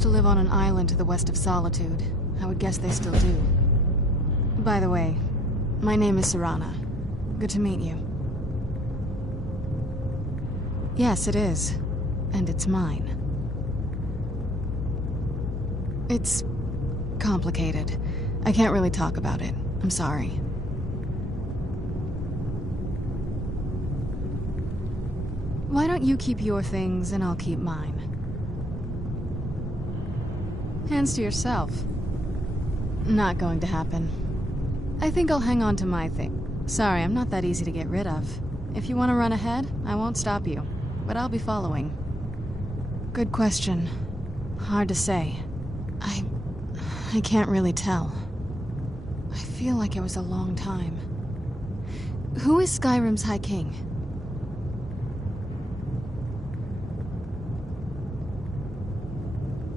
To live on an island to the west of Solitude. I would guess they still do. By the way, my name is Serana. Good to meet you. Yes, it is. And it's mine. It's complicated. I can't really talk about it. I'm sorry. Why don't you keep your things and I'll keep mine? Hands to yourself. Not going to happen. I think I'll hang on to my thing. Sorry, I'm not that easy to get rid of. If you want to run ahead, I won't stop you. But I'll be following. Good question. Hard to say. I can't really tell. I feel like it was a long time. Who is Skyrim's High King?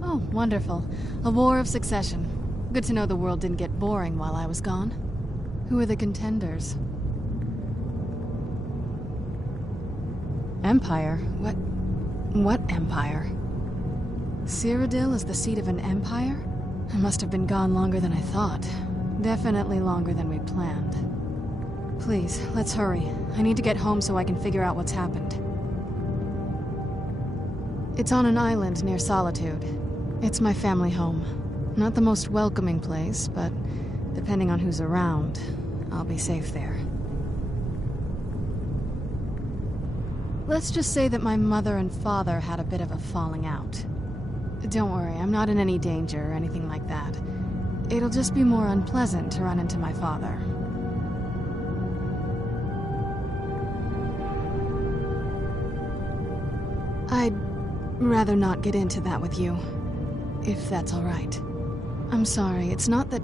Oh, wonderful. A war of succession. Good to know the world didn't get boring while I was gone. Who are the contenders? Empire? What empire? Cyrodiil is the seat of an empire? I must have been gone longer than I thought. Definitely longer than we planned. Please, let's hurry. I need to get home so I can figure out what's happened. It's on an island near Solitude. It's my family home. Not the most welcoming place, but depending on who's around, I'll be safe there. Let's just say that my mother and father had a bit of a falling out. Don't worry, I'm not in any danger or anything like that. It'll just be more unpleasant to run into my father. I'd rather not get into that with you, if that's all right. I'm sorry, it's not that...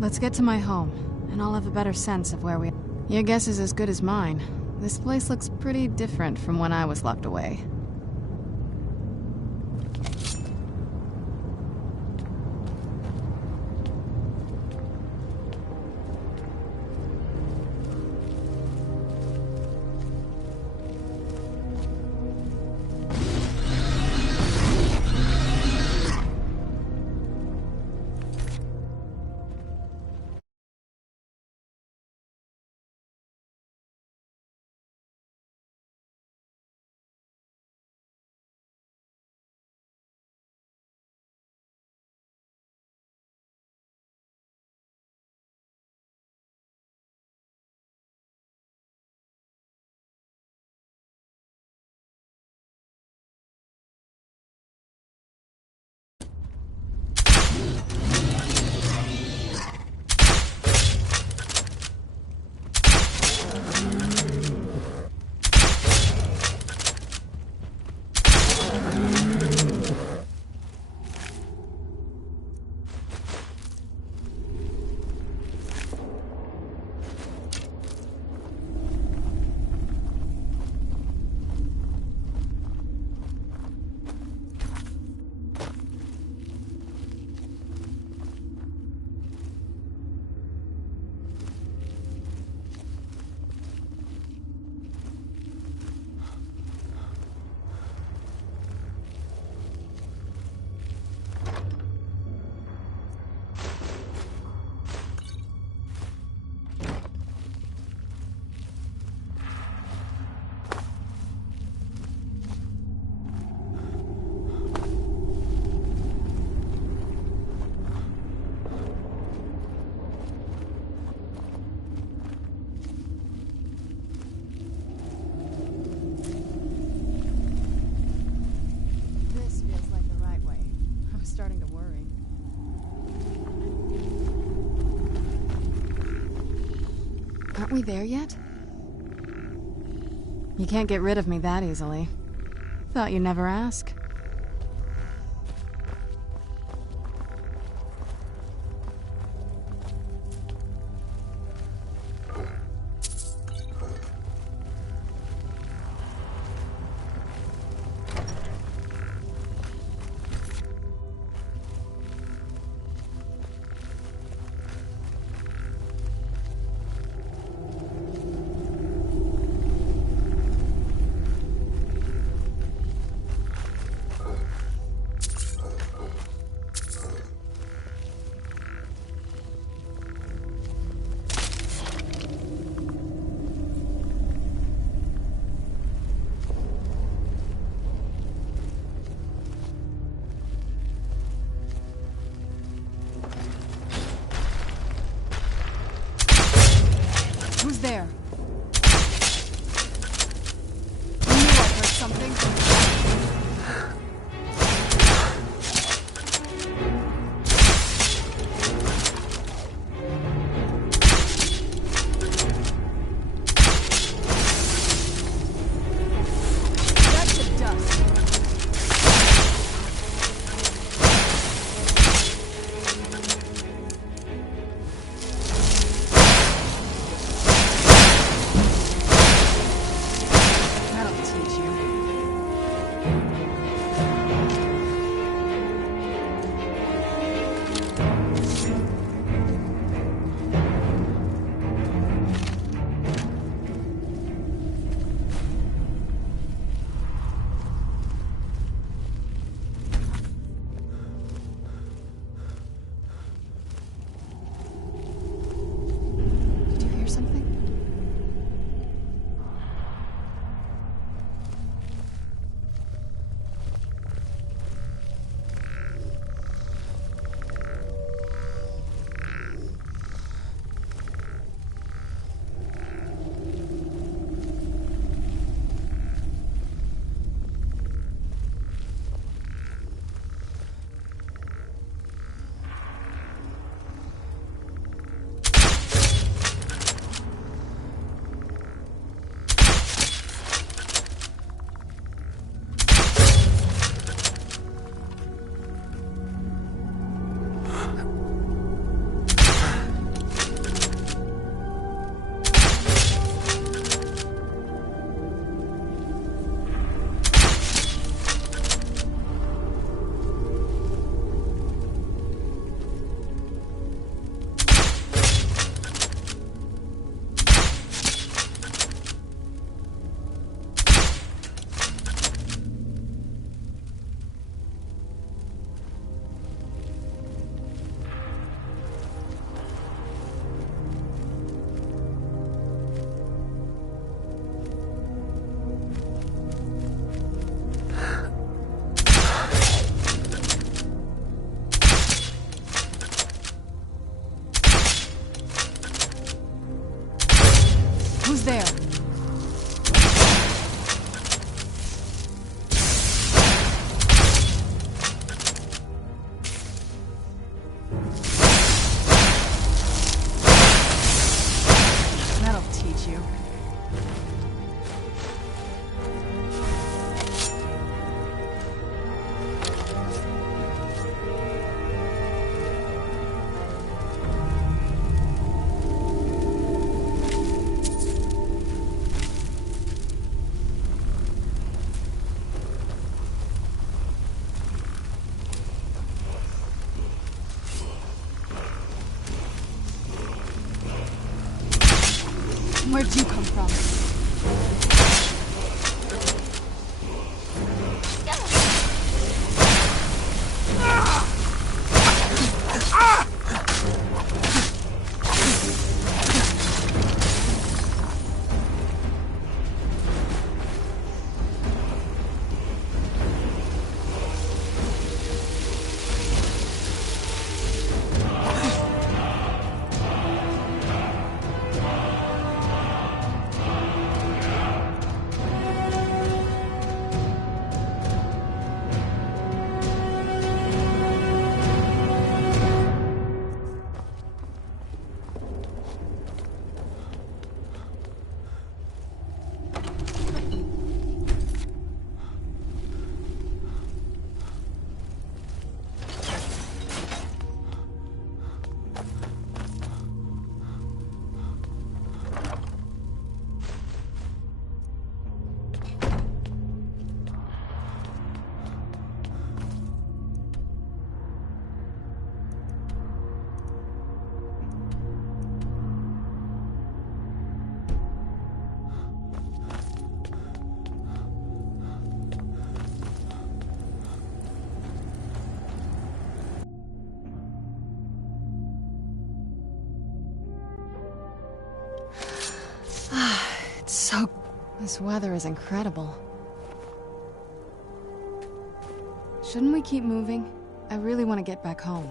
Let's get to my home, and I'll have a better sense of where we... Your guess is as good as mine. This place looks pretty different from when I was locked away. Aren't we there yet? You can't get rid of me that easily. Thought you'd never ask. Where'd you come from? This weather is incredible. Shouldn't we keep moving? I really want to get back home.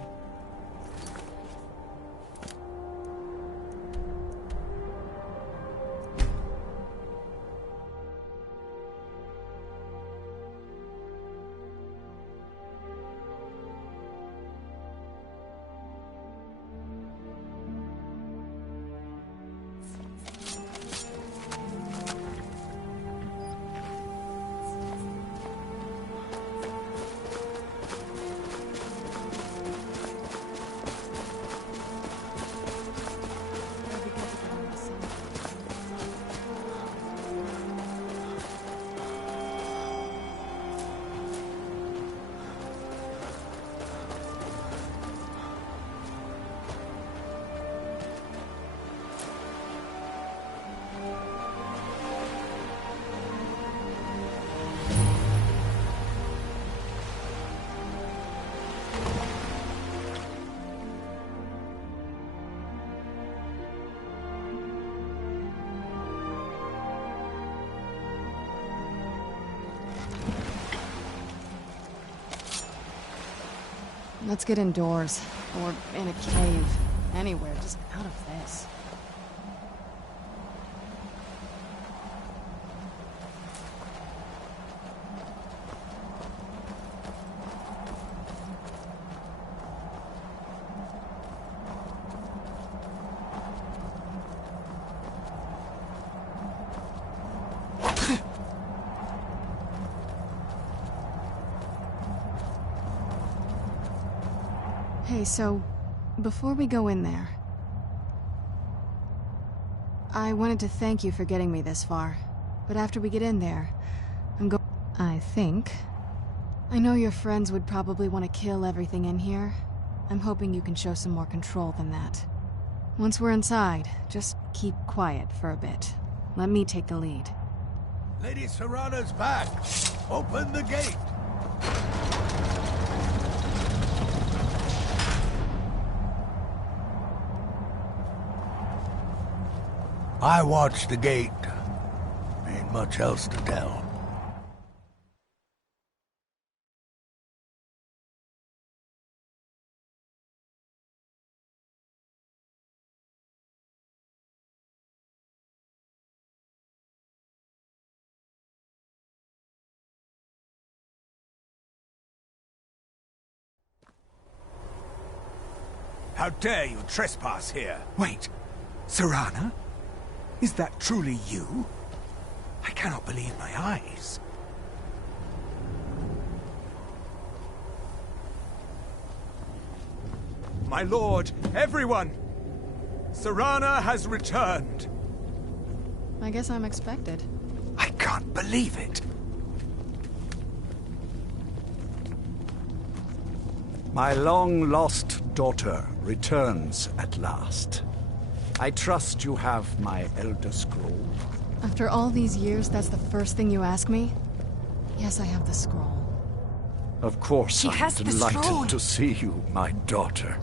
Let's get indoors, or in a cave, anywhere, just out of this. Hey, so, before we go in there, I wanted to thank you for getting me this far, but after we get in there, I think. I know your friends would probably want to kill everything in here. I'm hoping you can show some more control than that. Once we're inside, just keep quiet for a bit. Let me take the lead. Lady Serrana's back! Open the gate! I watched the gate. Ain't much else to tell. How dare you trespass here? Wait, Serrana? Is that truly you? I cannot believe my eyes. My lord, everyone! Serrana has returned! I guess I'm expected. I can't believe it. My long-lost daughter returns at last. I trust you have my Elder Scroll. After all these years, that's the first thing you ask me? Yes, I have the scroll. Of course, He I'm has the scroll. delighted to see you, my daughter.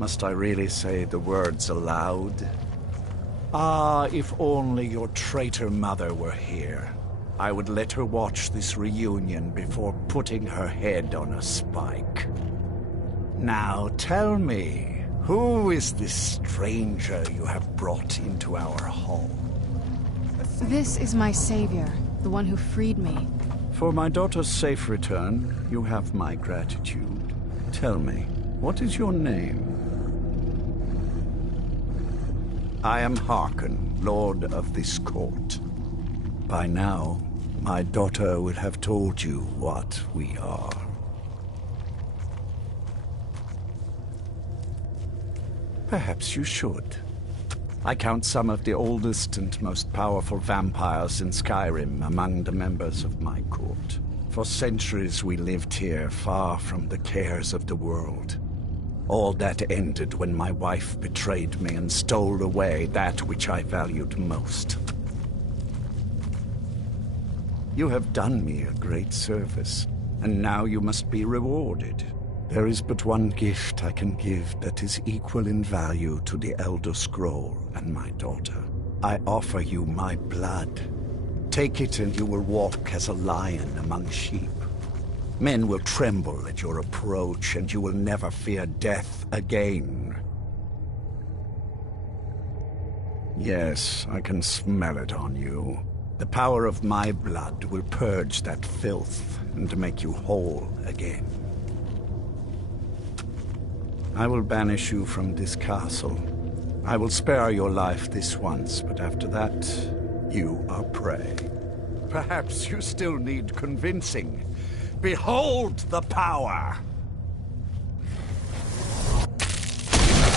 Must I really say the words aloud? Ah, if only your traitor mother were here. I would let her watch this reunion before putting her head on a spike. Now tell me, who is this stranger you have brought into our home? This is my savior, the one who freed me. For my daughter's safe return, you have my gratitude. Tell me, what is your name? I am Harkon, Lord of this court. By now, my daughter will have told you what we are. Perhaps you should. I count some of the oldest and most powerful vampires in Skyrim among the members of my court. For centuries we lived here, far from the cares of the world. All that ended when my wife betrayed me and stole away that which I valued most. You have done me a great service, and now you must be rewarded. There is but one gift I can give that is equal in value to the Elder Scroll and my daughter. I offer you my blood. Take it and you will walk as a lion among sheep. Men will tremble at your approach, and you will never fear death again. Yes, I can smell it on you. The power of my blood will purge that filth and make you whole again. I will banish you from this castle. I will spare your life this once, but after that, you are prey. Perhaps you still need convincing. Behold the power!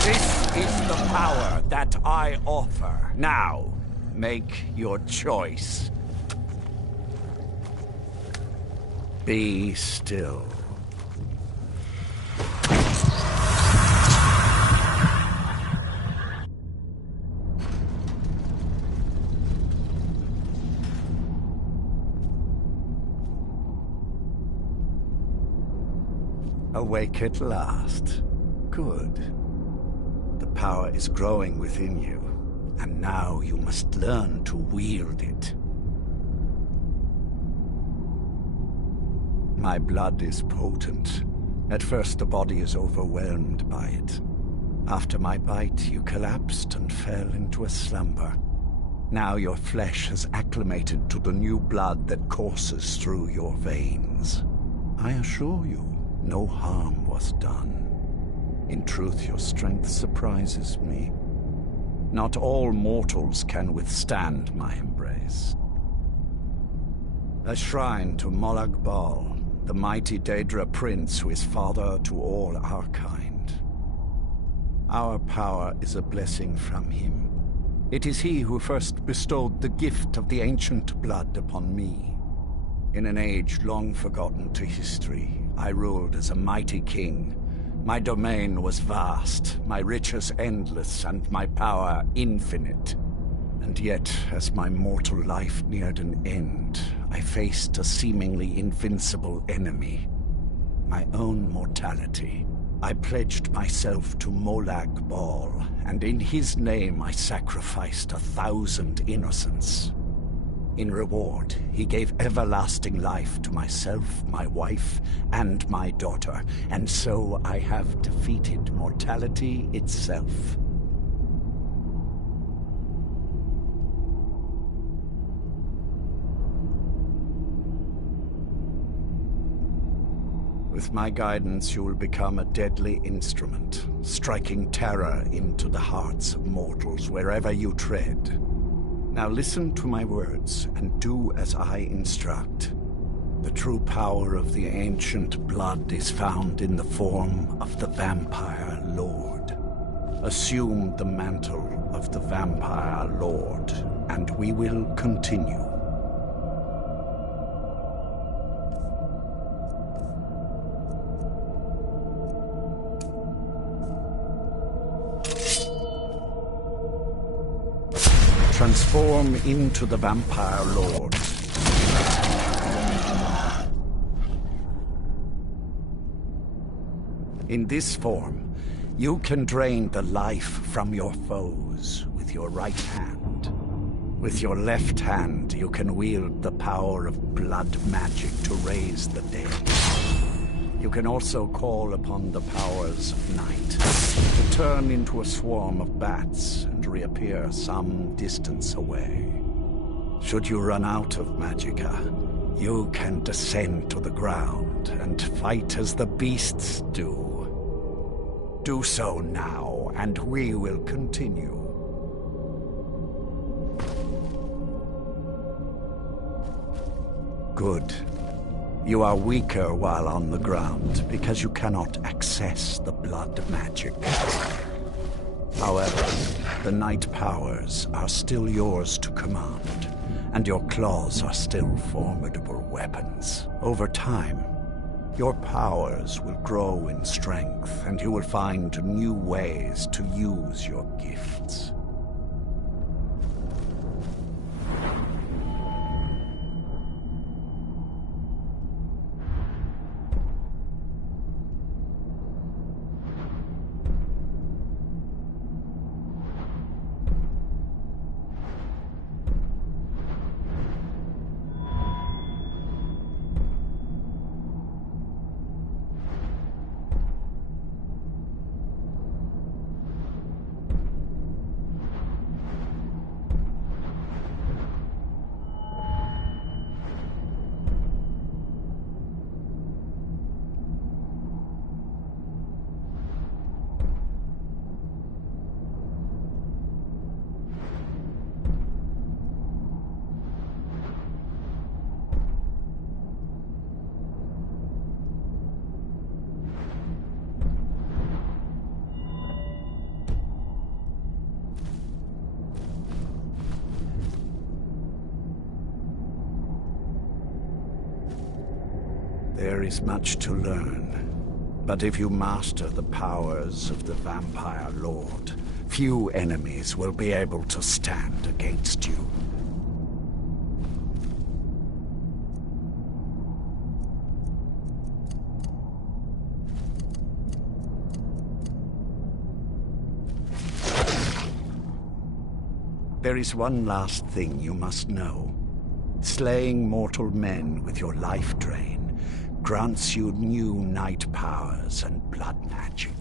This is the power that I offer. Now, make your choice. Be still. Awake at last. Good. The power is growing within you, and now you must learn to wield it. My blood is potent. At first the body is overwhelmed by it. After my bite, you collapsed and fell into a slumber. Now your flesh has acclimated to the new blood that courses through your veins. I assure you, no harm was done. In truth, your strength surprises me. Not all mortals can withstand my embrace. A shrine to Molag Bal, the mighty Daedra prince who is father to all our kind. Our power is a blessing from him. It is he who first bestowed the gift of the ancient blood upon me. In an age long forgotten to history, I ruled as a mighty king. My domain was vast, my riches endless, and my power infinite. And yet, as my mortal life neared an end, I faced a seemingly invincible enemy. My own mortality. I pledged myself to Molag Bal, and in his name I sacrificed 1,000 innocents. In reward, he gave everlasting life to myself, my wife, and my daughter, and so I have defeated mortality itself. With my guidance, you will become a deadly instrument, striking terror into the hearts of mortals wherever you tread. Now listen to my words, and do as I instruct. The true power of the ancient blood is found in the form of the Vampire Lord. Assume the mantle of the Vampire Lord, and we will continue. Transform into the Vampire Lord. In this form, you can drain the life from your foes with your right hand. With your left hand, you can wield the power of blood magic to raise the dead. You can also call upon the powers of night to turn into a swarm of bats and reappear some distance away. Should you run out of magicka, you can descend to the ground and fight as the beasts do. Do so now, and we will continue. Good. You are weaker while on the ground because you cannot access the blood magic. However, the night powers are still yours to command, and your claws are still formidable weapons. Over time, your powers will grow in strength, and you will find new ways to use your gifts. There is much to learn, but if you master the powers of the Vampire Lord, few enemies will be able to stand against you. There is one last thing you must know. Slaying mortal men with your life drain grants you new night powers and blood magic.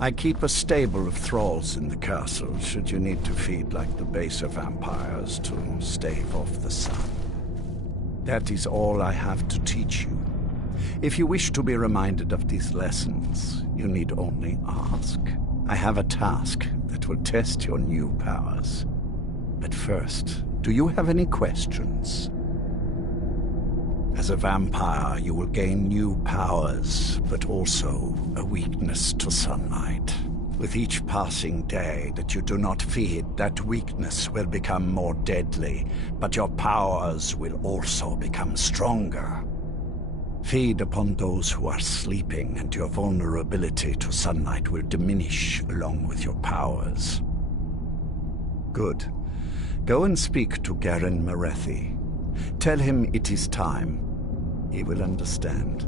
I keep a stable of thralls in the castle should you need to feed like the baser vampires to stave off the sun. That is all I have to teach you. If you wish to be reminded of these lessons, you need only ask. I have a task that will test your new powers. But first, do you have any questions? As a vampire, you will gain new powers, but also a weakness to sunlight. With each passing day that you do not feed, that weakness will become more deadly, but your powers will also become stronger. Feed upon those who are sleeping, and your vulnerability to sunlight will diminish along with your powers. Good. Go and speak to Garen Marethi. Tell him it is time. He will understand.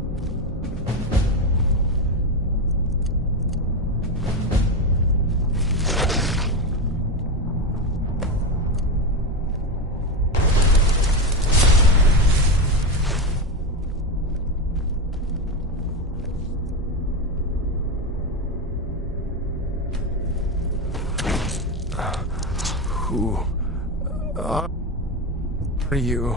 Who are you?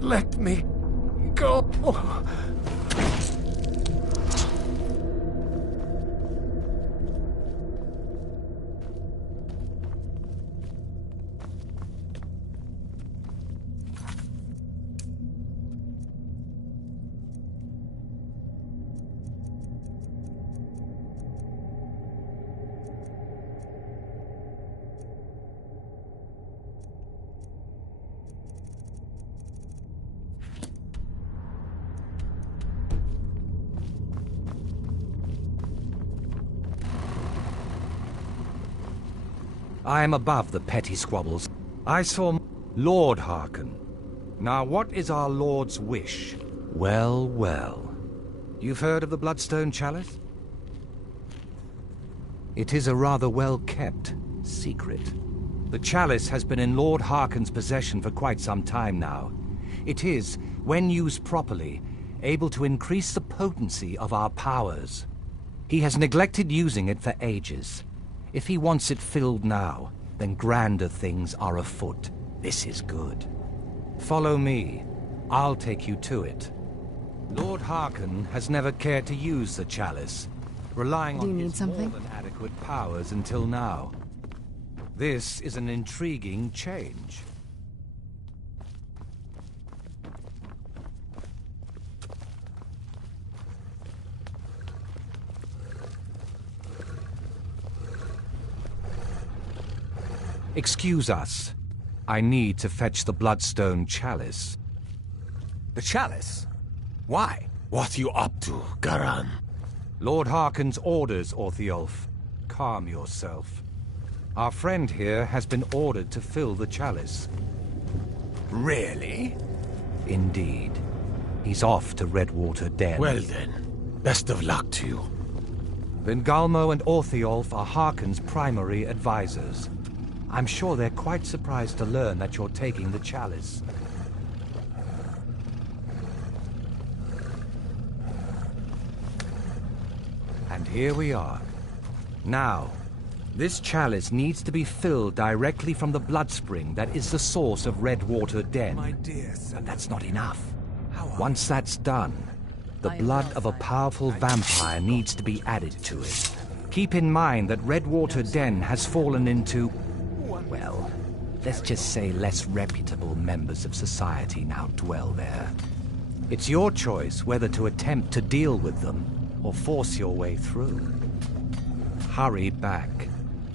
Let me go. I am above the petty squabbles. I saw Lord Harkon. Now what is our Lord's wish? Well, well. You've heard of the Bloodstone Chalice? It is a rather well-kept secret. The chalice has been in Lord Harkon's possession for quite some time now. It is, when used properly, able to increase the potency of our powers. He has neglected using it for ages. If he wants it filled now, then grander things are afoot. This is good. Follow me. I'll take you to it. Lord Harkon has never cared to use the chalice, relying on his more than adequate powers until now. This is an intriguing change. Excuse us. I need to fetch the Bloodstone Chalice. The chalice? Why? What you up to, Garan? Lord Harkon's orders, Orthiolf. Calm yourself. Our friend here has been ordered to fill the chalice. Really? Indeed. He's off to Redwater Den. Well then, best of luck to you. Vingalmo and Orthiolf are Harkon's primary advisors. I'm sure they're quite surprised to learn that you're taking the chalice. And here we are. Now, this chalice needs to be filled directly from the blood spring that is the source of Redwater Den. My dear son. But that's not enough. Once that's done, the blood of a powerful vampire needs to be added to it. Keep in mind that Redwater Den has fallen into, well, let's just say less reputable members of society now dwell there. It's your choice whether to attempt to deal with them or force your way through. Hurry back.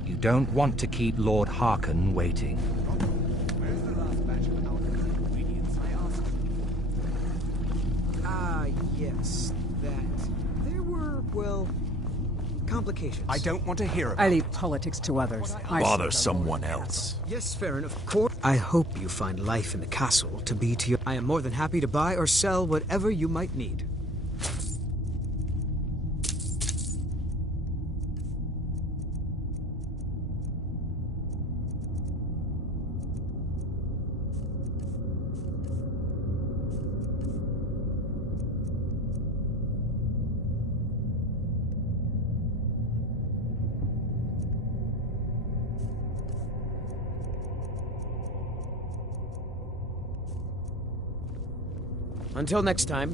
You don't want to keep Lord Harkon waiting. Where's the last batch of alchemy ingredients I asked? Yes. That. There were, well, complications. I don't want to hear about I leave politics to others. Bother someone else. Yes, fair enough. Of course. I hope you find life in the castle to be to your... I am more than happy to buy or sell whatever you might need. Until next time.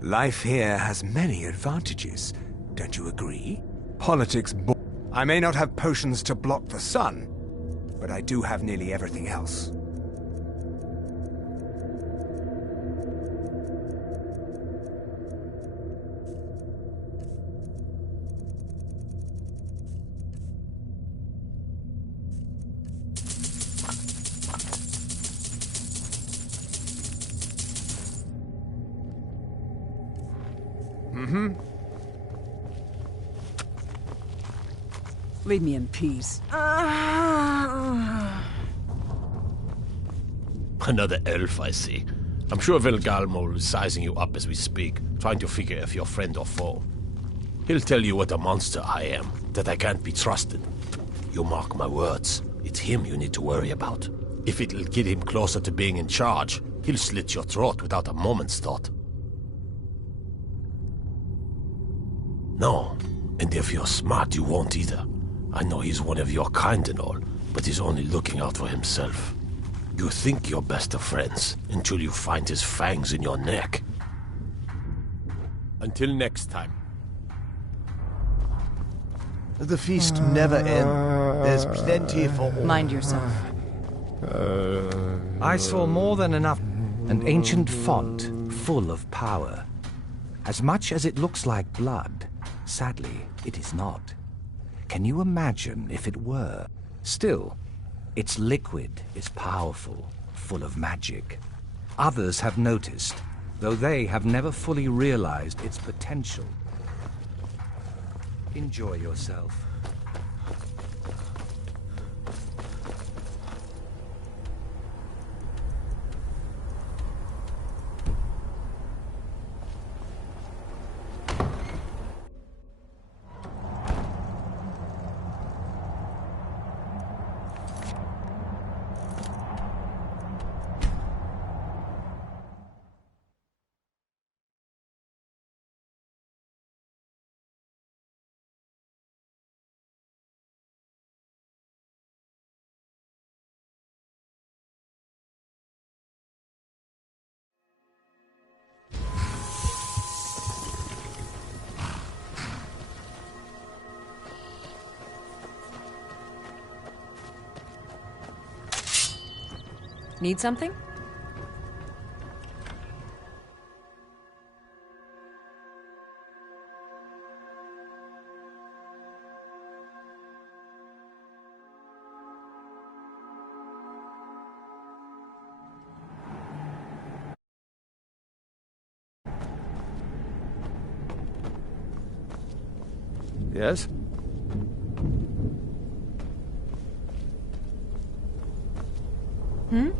Life here has many advantages. Don't you agree? Politics I may not have potions to block the sun, but I do have nearly everything else. Leave me in peace. Another elf, I see. I'm sure Vilgalmo is sizing you up as we speak, trying to figure if you're friend or foe. He'll tell you what a monster I am, that I can't be trusted. You mark my words, it's him you need to worry about. If it'll get him closer to being in charge, he'll slit your throat without a moment's thought. No, and if you're smart, you won't either. I know he's one of your kind and all, but he's only looking out for himself. You think you're best of friends, until you find his fangs in your neck. Until next time. The feast never ends. There's plenty for all. Mind yourself. I saw more than enough. An ancient font full of power. As much as it looks like blood, sadly, it is not. Can you imagine if it were? Still, its liquid is powerful, full of magic. Others have noticed, though they have never fully realized its potential. Enjoy yourself. Need something? Yes? Hmm?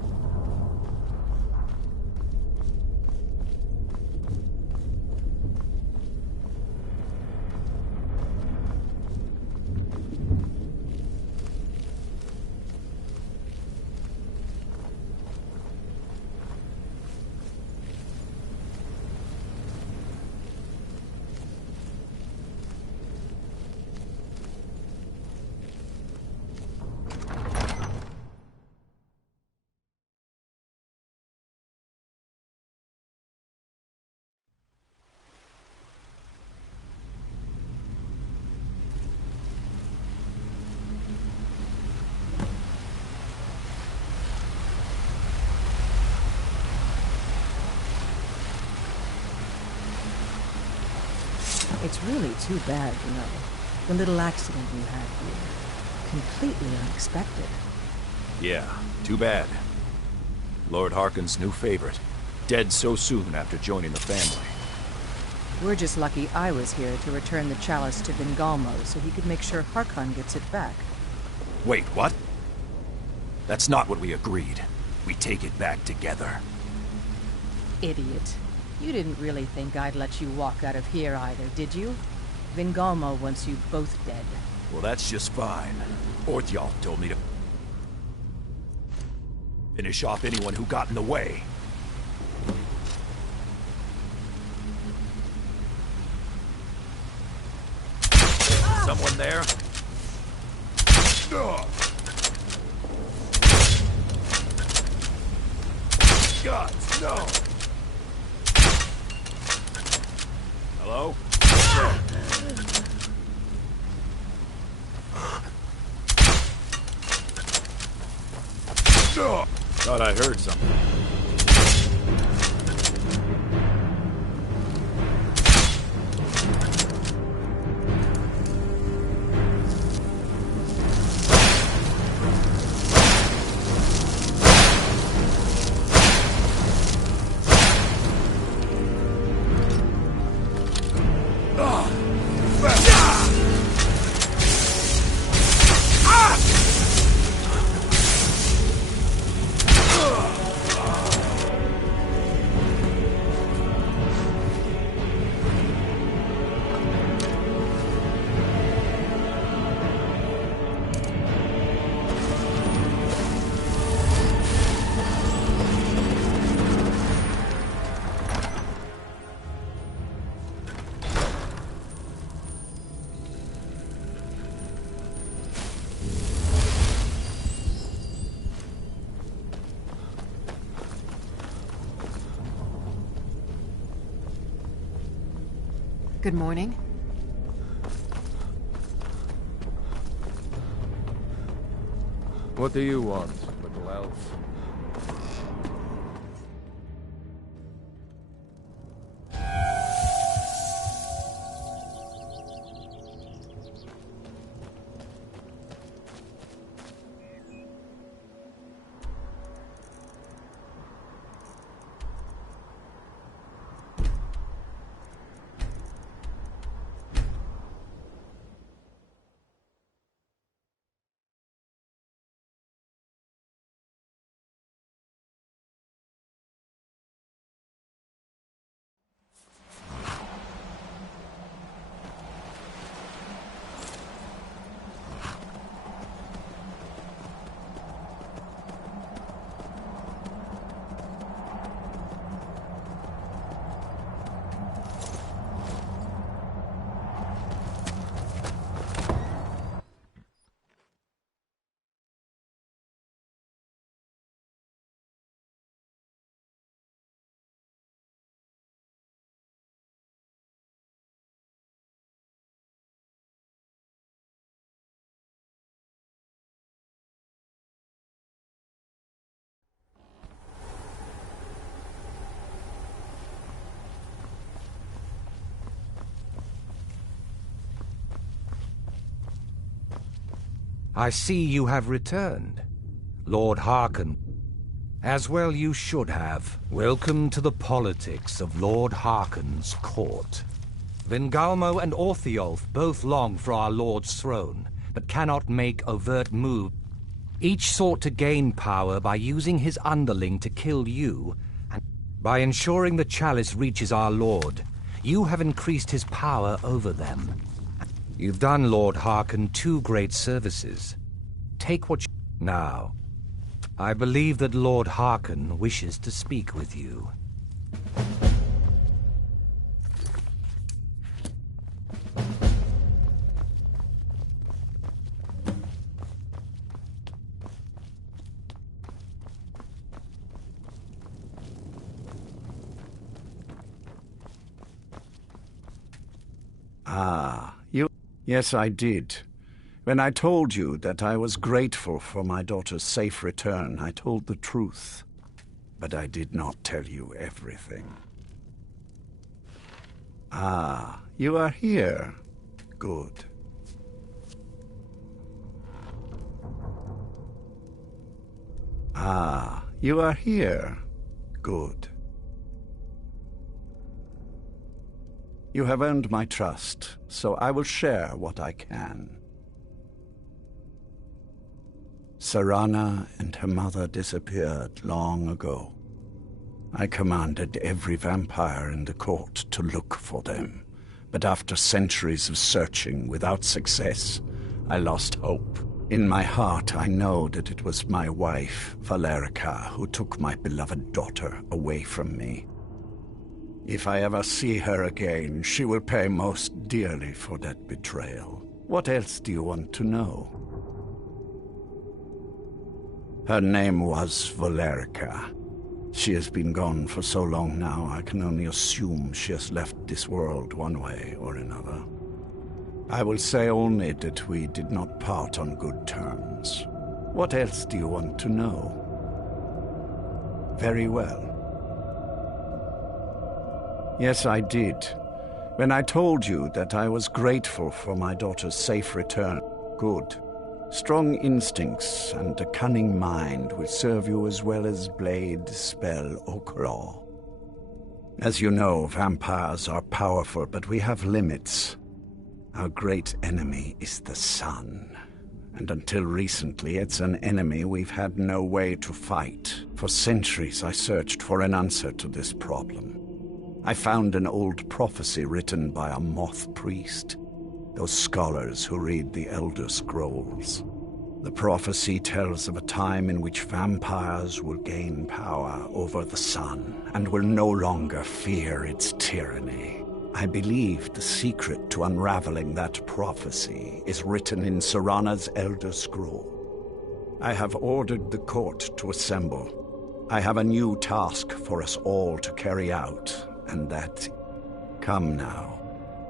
It's really too bad, you know. The little accident you had here. Completely unexpected. Yeah, too bad. Lord Harkon's new favorite. Dead so soon after joining the family. We're just lucky I was here to return the chalice to Vingalmo so he could make sure Harkon gets it back. Wait, what? That's not what we agreed. We take it back together. Idiot. You didn't really think I'd let you walk out of here either, did you? Vingalmo wants you both dead. Well, that's just fine. Orthyal told me to finish off anyone who got in the way. Someone there? God, no! Hello? Thought I heard something. Good morning. What do you want, little elf? I see you have returned. Lord Harkon. As well you should have. Welcome to the politics of Lord Harkon's court. Vingalmo and Orthiolf both long for our Lord's throne, but cannot make overt moves. Each sought to gain power by using his underling to kill you, and by ensuring the chalice reaches our Lord, you have increased his power over them. You've done Lord Harkon 2 great services. Take what you... Now, I believe that Lord Harkon wishes to speak with you. Ah, you... Yes, I did. When I told you that I was grateful for my daughter's safe return, I told the truth. But I did not tell you everything. Ah, you are here. Good. Ah, you are here. Good. You have earned my trust, so I will share what I can. Serana and her mother disappeared long ago. I commanded every vampire in the court to look for them, but after centuries of searching without success, I lost hope. In my heart, I know that it was my wife, Valerica, who took my beloved daughter away from me. If I ever see her again, she will pay most dearly for that betrayal. What else do you want to know? Her name was Valerica. She has been gone for so long now, I can only assume she has left this world one way or another. I will say only that we did not part on good terms. What else do you want to know? Very well. Yes, I did. When I told you that I was grateful for my daughter's safe return. Good. Strong instincts and a cunning mind will serve you as well as blade, spell, or claw. As you know, vampires are powerful, but we have limits. Our great enemy is the sun. And until recently, it's an enemy we've had no way to fight. For centuries, I searched for an answer to this problem. I found an old prophecy written by a moth priest, those scholars who read the Elder Scrolls. The prophecy tells of a time in which vampires will gain power over the sun and will no longer fear its tyranny. I believe the secret to unraveling that prophecy is written in Serana's Elder Scroll. I have ordered the court to assemble. I have a new task for us all to carry out. And that... Come now,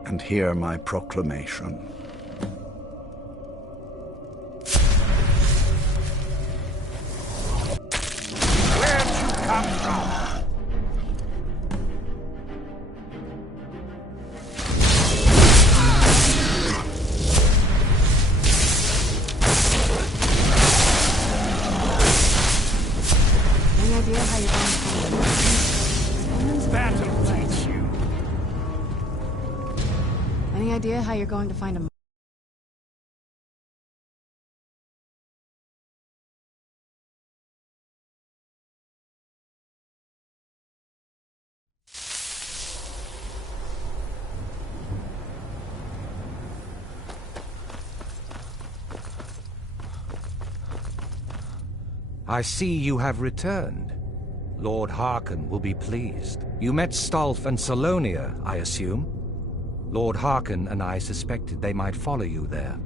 and hear my proclamation. Where'd you come from? Any idea how you're going to find them? That'll teach you. Any idea how you're going to find a... I see you have returned. Lord Harkon will be pleased. You met Stulf and Salonia, I assume? Lord Harkon and I suspected they might follow you there.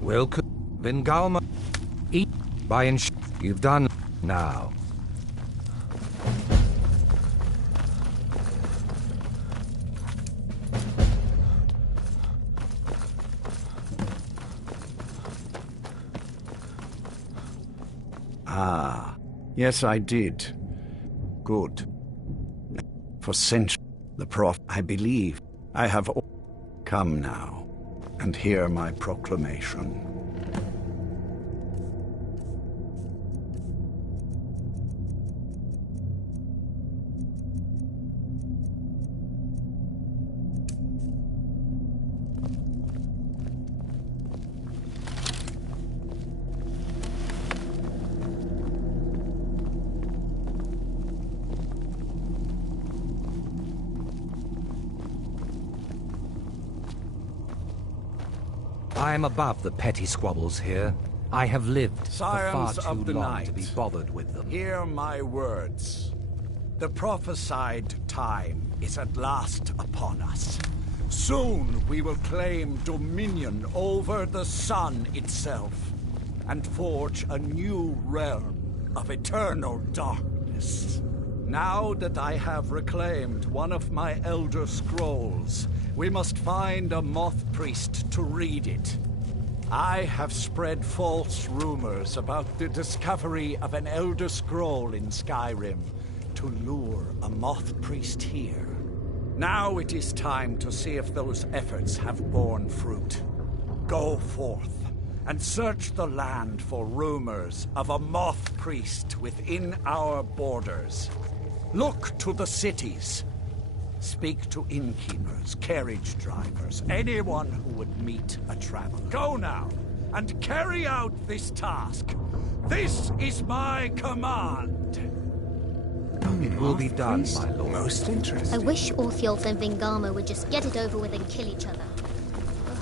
Welcome, Vingalma. Eat by you've done now. Ah, yes, I did. Good. For centuries, the prof, I believe, I have... Come now. and hear my proclamation. I am above the petty squabbles here. I have lived for far Scions too of the long night, to be bothered with them. hear my words. The prophesied time is at last upon us. Soon we will claim dominion over the sun itself, and forge a new realm of eternal darkness. Now that I have reclaimed one of my Elder Scrolls, we must find a Moth Priest to read it. I have spread false rumors about the discovery of an Elder Scroll in Skyrim to lure a Moth Priest here. Now it is time to see if those efforts have borne fruit. Go forth and search the land for rumors of a Moth Priest within our borders. Look to the cities. Speak to innkeepers, carriage drivers, anyone who would meet a traveler. Go now, and carry out this task. This is my command. It will be done, my lord. Most interesting. I wish Orthiolf and Vingama would just get it over with and kill each other. Ugh,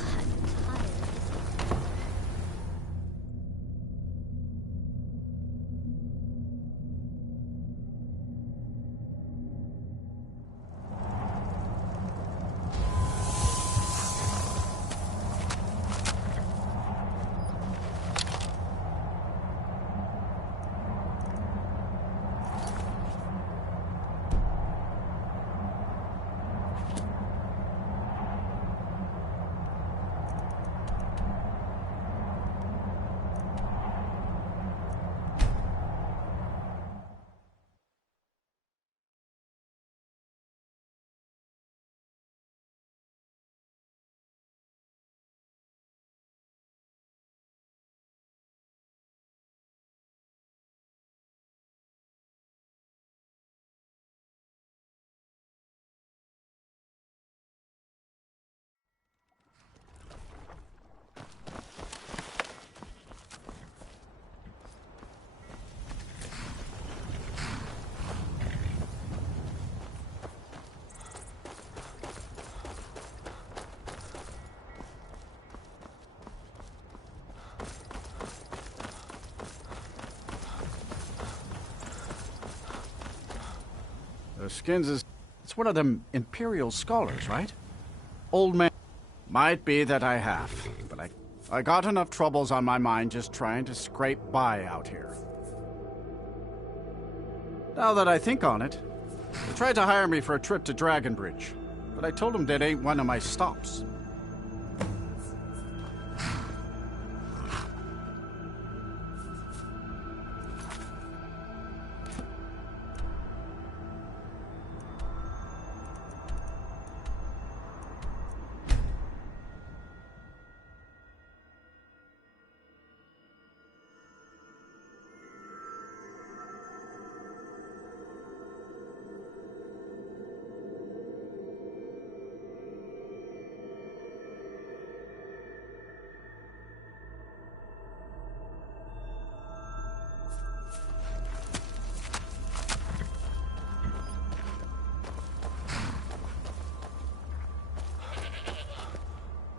I'm tired. Skins is... It's one of them Imperial scholars, right? Old man... Might be that I have, but I got enough troubles on my mind just trying to scrape by out here. Now that I think on it, they tried to hire me for a trip to Dragonbridge, but I told them that ain't one of my stops.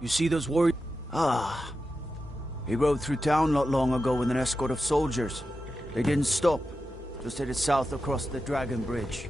You see those warriors? Ah. He rode through town not long ago with an escort of soldiers. They didn't stop. Just headed south across the Dragon Bridge.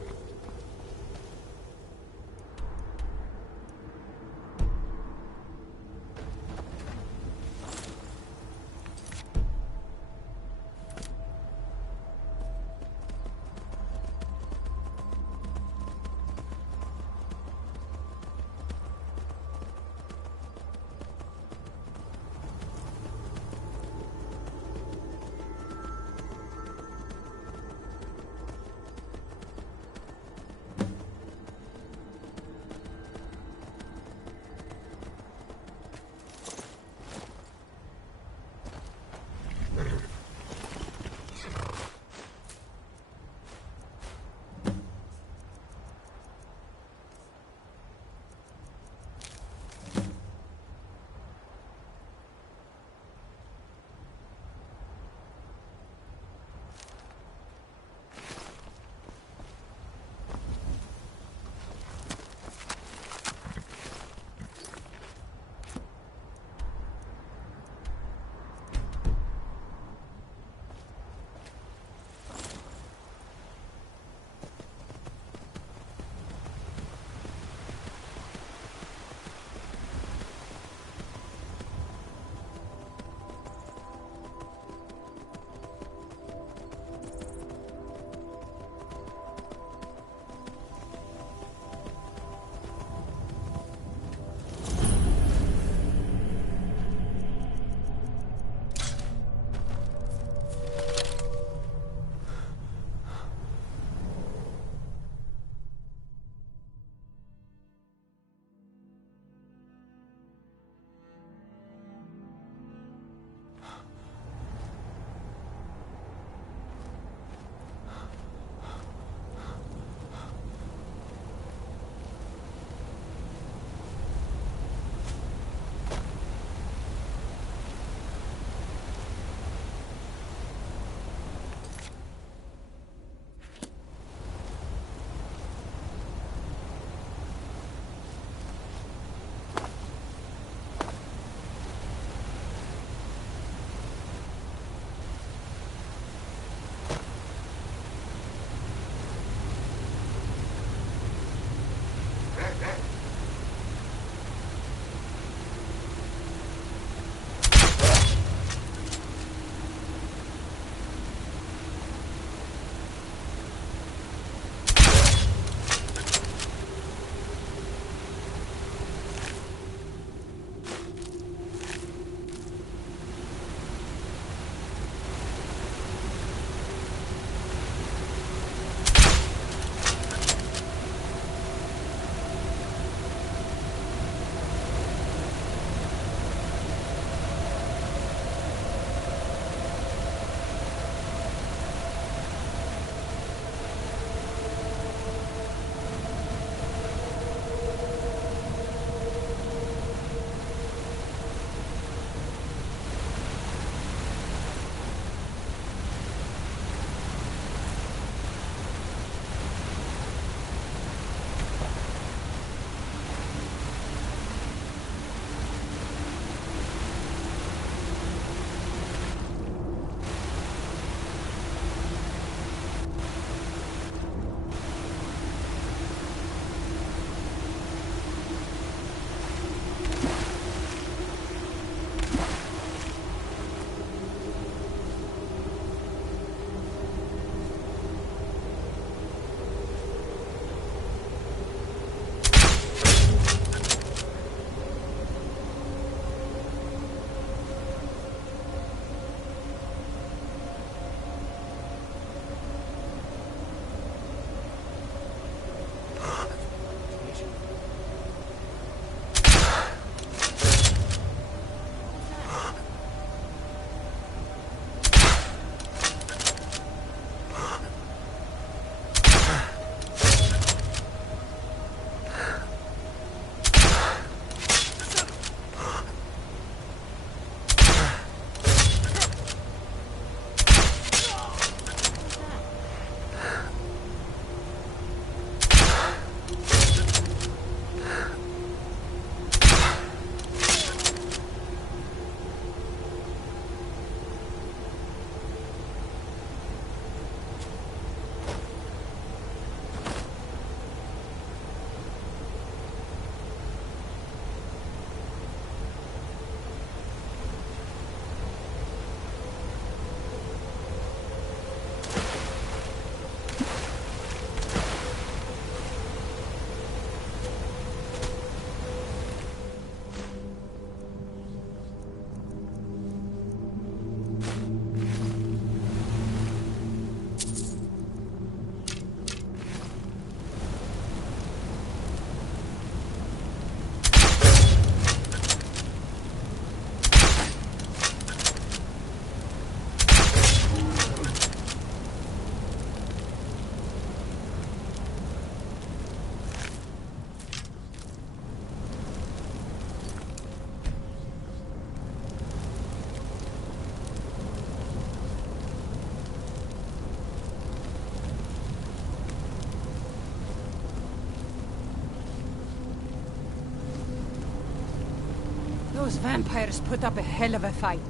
Those vampires put up a hell of a fight.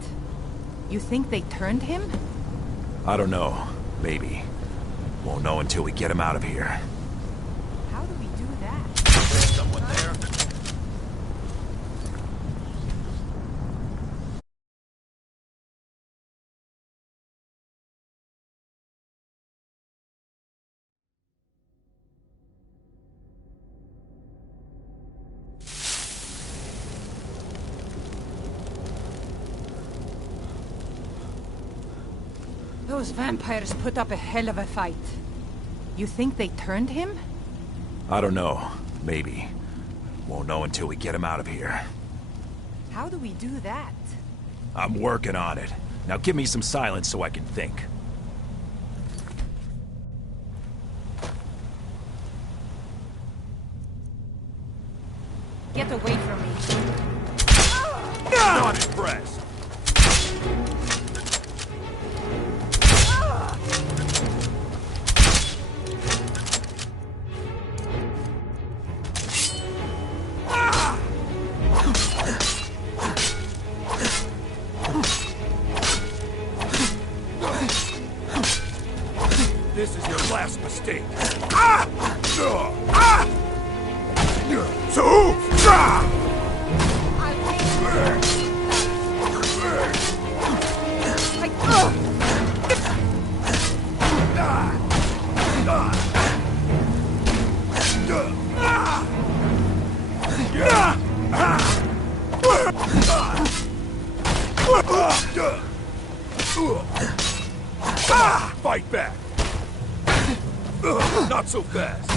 You think they turned him? I don't know. Maybe. Won't know until we get him out of here. How do we do that? There's someone there. Those vampires put up a hell of a fight. You think they turned him? I don't know. Maybe. Won't know until we get him out of here. How do we do that? I'm working on it. Now give me some silence so I can think. Get away from me. Not impressed. This is your last mistake. Fight back. Not so fast.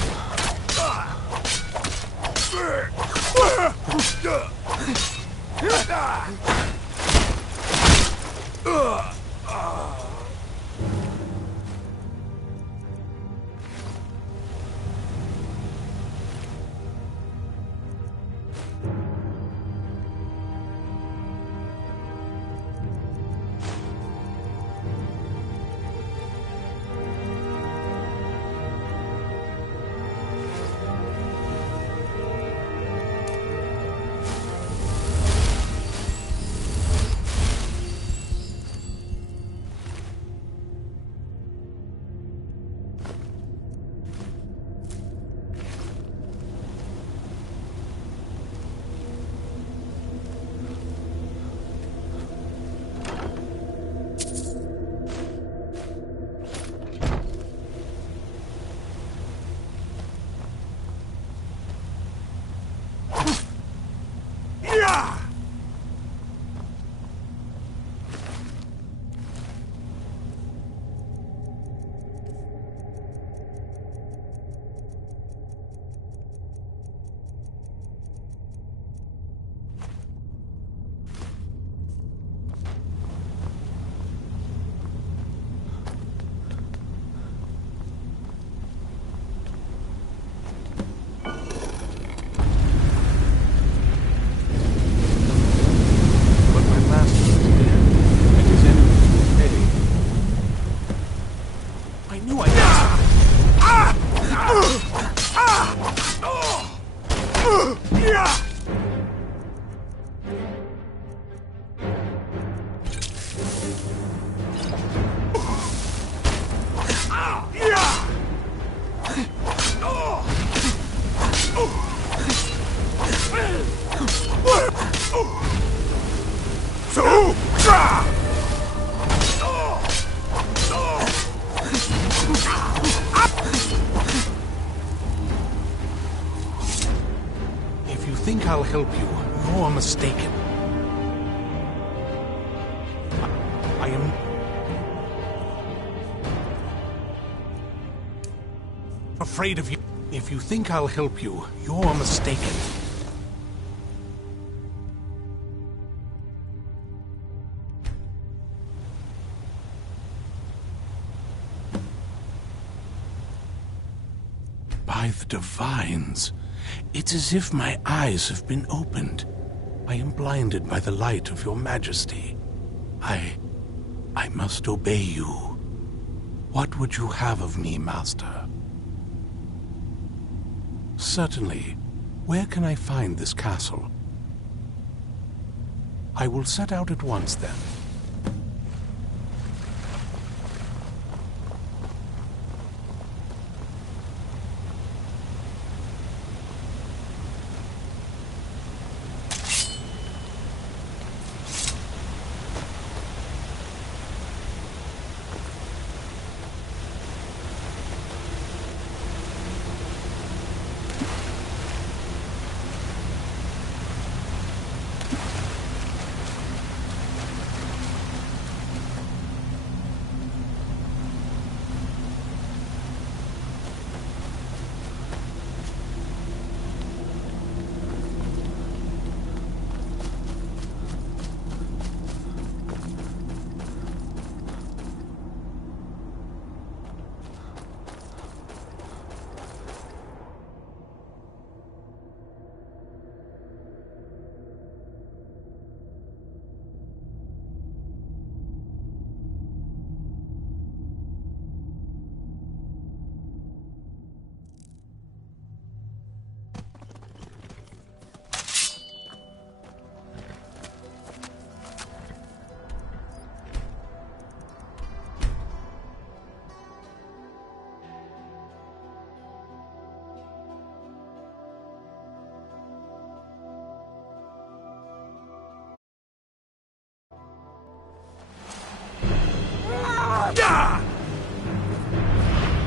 If you think I'll help you, you're mistaken. I am... afraid of you. If you think I'll help you, you're mistaken. By the Divines, it's as if my eyes have been opened. I am blinded by the light of your majesty. I must obey you. What would you have of me, master? Certainly. Where can I find this castle? I will set out at once then.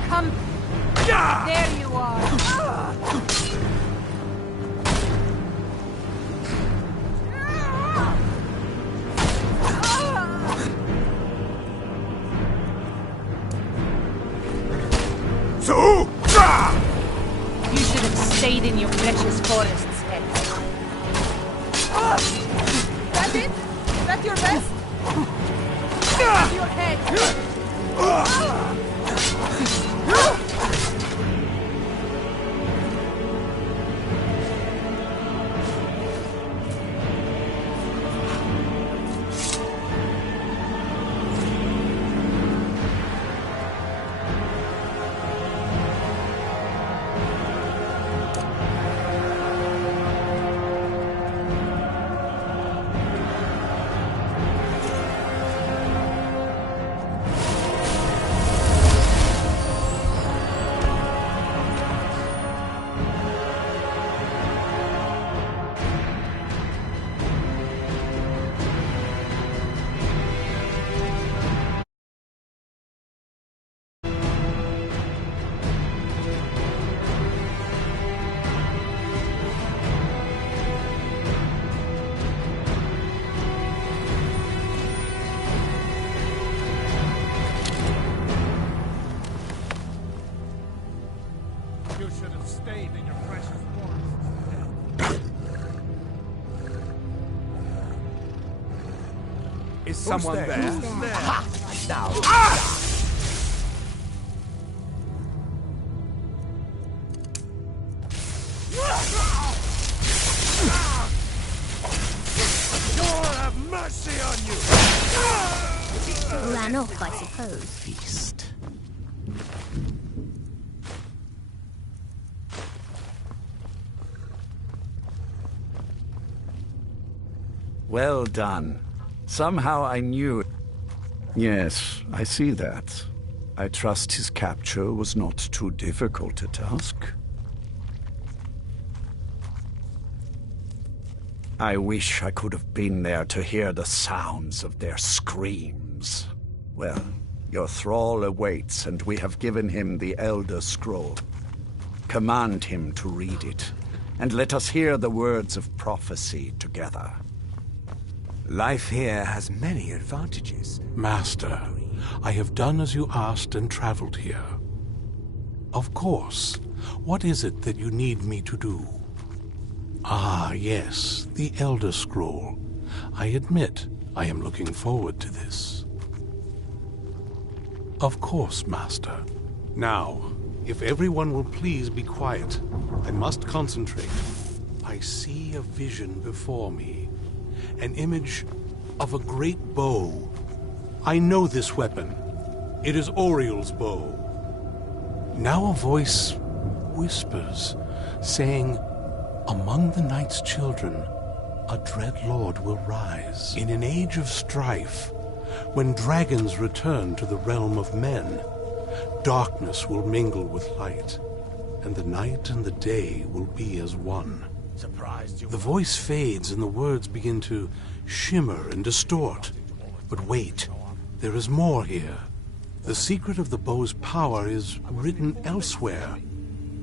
Come. There you are. So? You should have stayed in your precious forests, Ed. That it? Is that your best? Have your head. You should have stayed in your precious forest. Is someone there? Who's there? Ha! Now. Lord have mercy on you! Ran off, I suppose. Feast. Well done. Somehow I knew. Yes, I see that. I trust his capture was not too difficult a task. I wish I could have been there to hear the sounds of their screams. Well, your thrall awaits, and we have given him the Elder Scroll. Command him to read it, and let us hear the words of prophecy together. Life here has many advantages. Master, I have done as you asked and traveled here. Of course. What is it that you need me to do? Ah, yes, the Elder Scroll. I admit, I am looking forward to this. Of course, Master. Now, if everyone will please be quiet, I must concentrate. I see a vision before me. An image of a great bow. I know this weapon. It is Oriel's bow. Now a voice whispers, saying, among the night's children, a dread lord will rise. In an age of strife, when dragons return to the realm of men, darkness will mingle with light, and the night and the day will be as one. Surprised you. The voice fades and the words begin to shimmer and distort. But wait, there is more here. The secret of the bow's power is written elsewhere.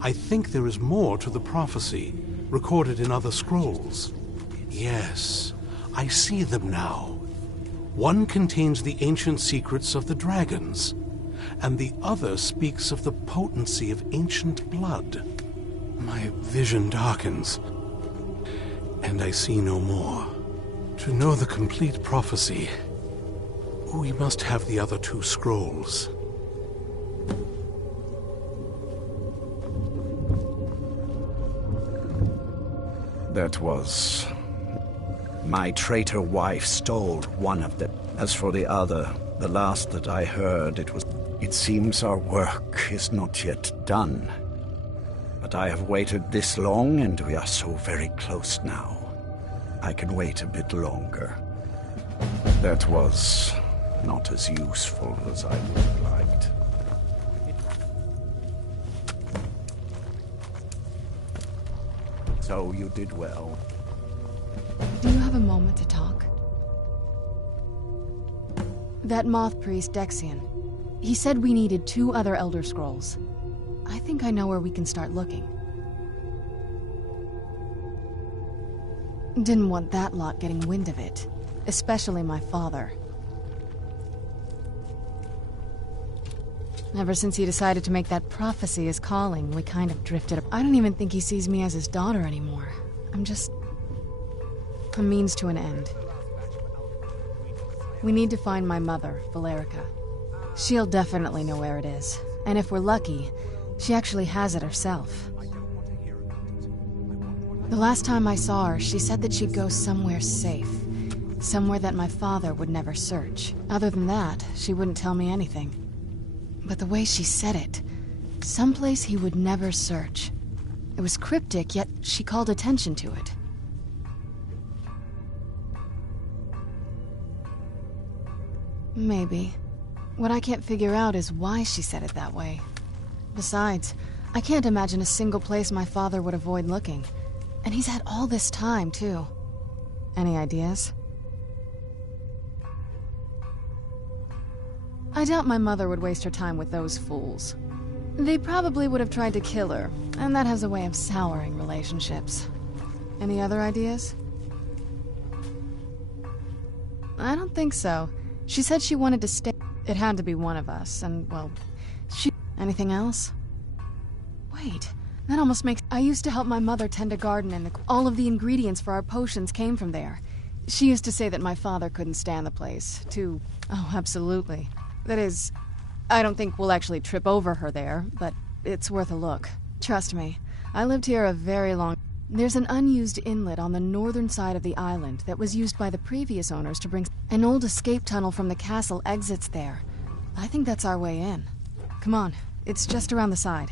I think there is more to the prophecy, recorded in other scrolls. Yes, I see them now. One contains the ancient secrets of the dragons, and the other speaks of the potency of ancient blood. My vision darkens, and I see no more. To know the complete prophecy, we must have the other two scrolls. That was... My traitor wife stole one of them. As for the other, the last that I heard, it seems our work is not yet done. But I have waited this long, and we are so very close now. I can wait a bit longer. That was not as useful as I would have liked. So you did well. Do you have a moment to talk? That moth priest, Dexian, he said we needed 2 other Elder Scrolls. I think I know where we can start looking. Didn't want that lot getting wind of it, especially my father. Ever since he decided to make that prophecy his calling, we kind of drifted up. I don't even think he sees me as his daughter anymore. I'm just a means to an end. We need to find my mother, Valerica. She'll definitely know where it is, and if we're lucky, she actually has it herself. The last time I saw her, she said that she'd go somewhere safe. Somewhere that my father would never search. Other than that, she wouldn't tell me anything. But the way she said it, someplace he would never search. It was cryptic, yet she called attention to it. Maybe. What I can't figure out is why she said it that way. Besides, I can't imagine a single place my father would avoid looking. And he's had all this time, too. Any ideas? I doubt my mother would waste her time with those fools. They probably would have tried to kill her, and that has a way of souring relationships. Any other ideas? I don't think so. She said she wanted to stay. It had to be one of us, and, well, she... Anything else? Wait, that almost makes... I used to help my mother tend a garden, and all of the ingredients for our potions came from there. She used to say that my father couldn't stand the place, too. Oh, absolutely. That is, I don't think we'll actually trip over her there, but it's worth a look. Trust me, I lived here a very long... There's an unused inlet on the northern side of the island that was used by the previous owners to bring... An old escape tunnel from the castle exits there. I think that's our way in. Come on, it's just around the side.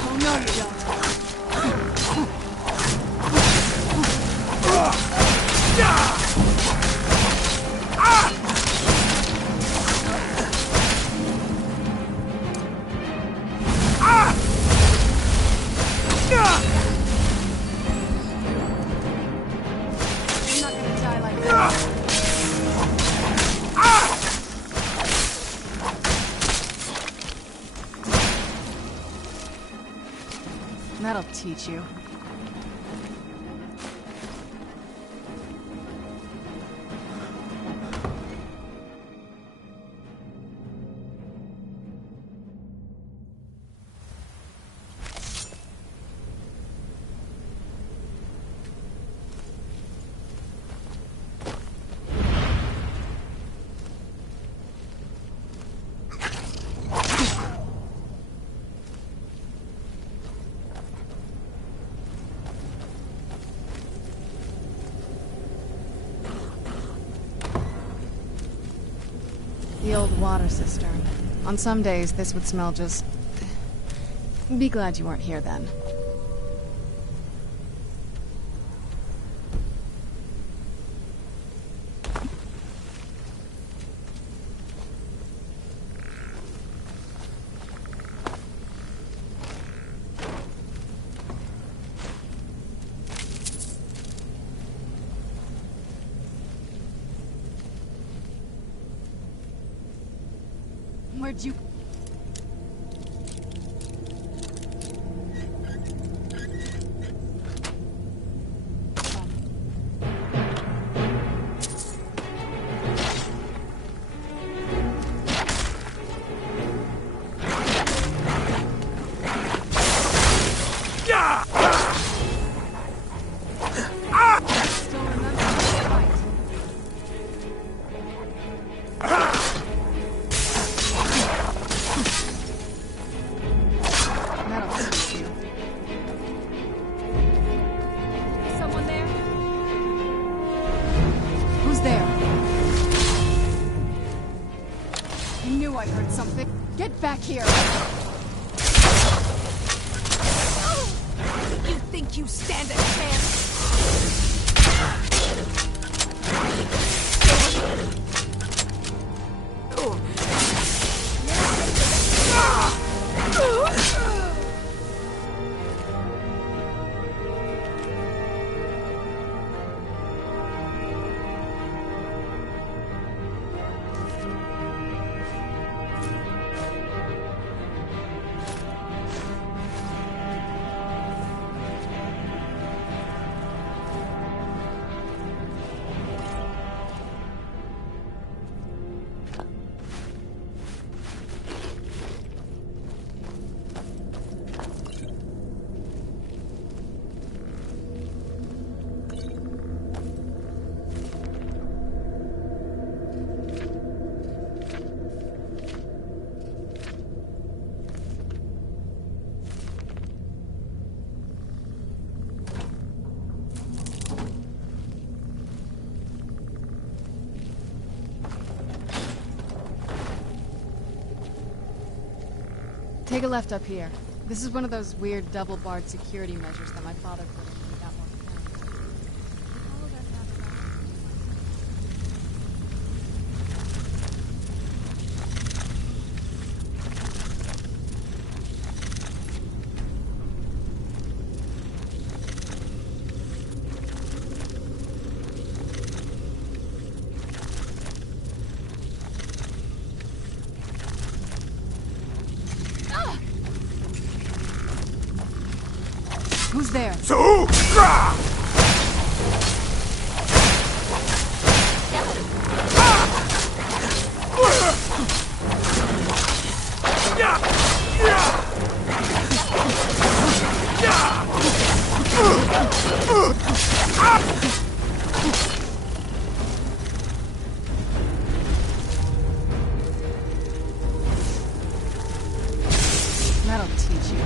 Oh no, you don't. I'm not gonna die like that. That'll teach you. The old water cistern. On some days, this would smell just... Be glad you weren't here then. Where'd you... I heard something. Get back here! You think you stand a chance? Take a left up here. This is one of those weird double-barred security measures that my father put in when he got more cameras. Follow that path around. Who's there? That'll teach you.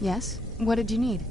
Yes? What did you need?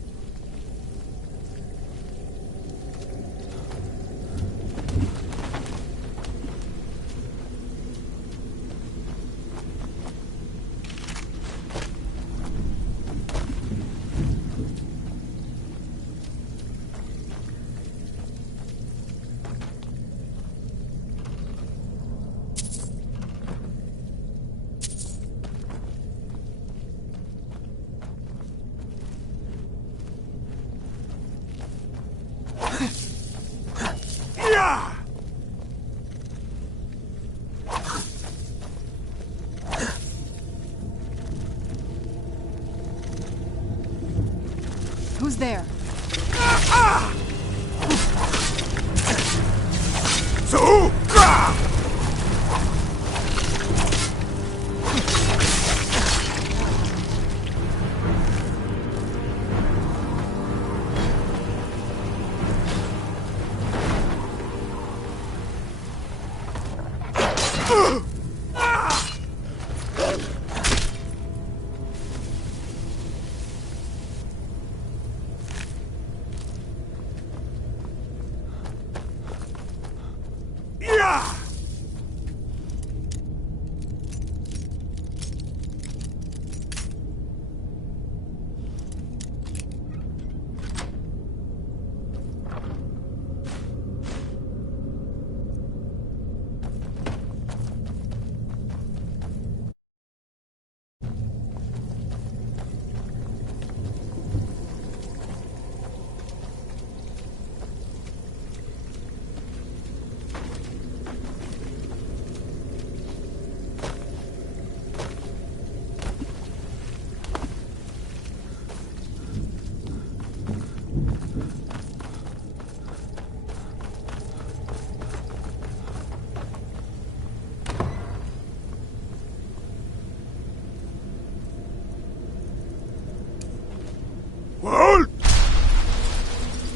Who's there?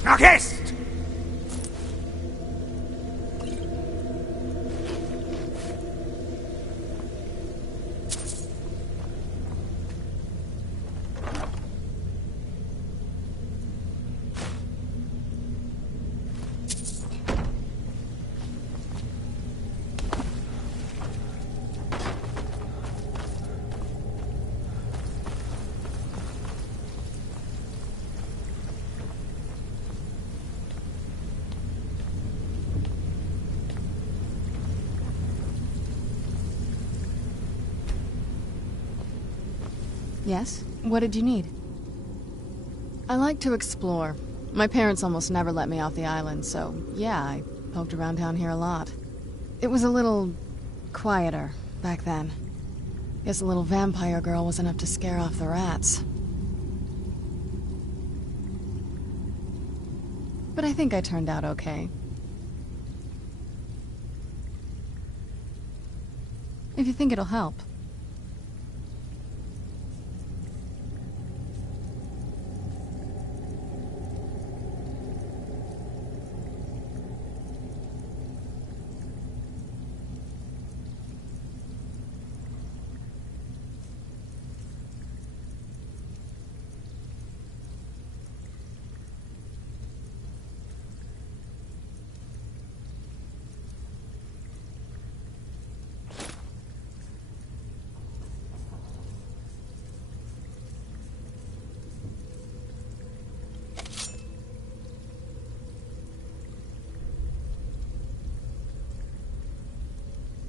Nachest! Yes? What did you need? I like to explore. My parents almost never let me off the island, so yeah, I poked around down here a lot. It was a little quieter back then. Guess a little vampire girl was enough to scare off the rats. But I think I turned out okay. If you think it'll help.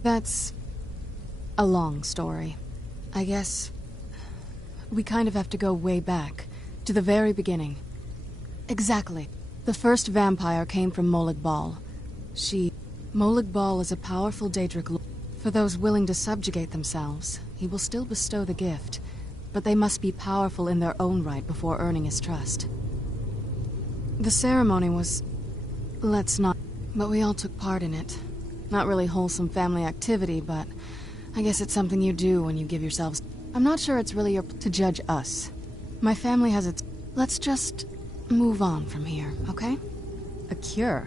That's a long story. I guess we kind of have to go way back, to the very beginning. Exactly. The first vampire came from Molag Bal. Molag Bal is a powerful Daedric lord. For those willing to subjugate themselves, he will still bestow the gift, but they must be powerful in their own right before earning his trust. The ceremony was... but we all took part in it. Not really wholesome family activity, but I guess it's something you do when you give yourselves... I'm not sure it's really to judge us. My family has its... Let's just move on from here, okay? A cure?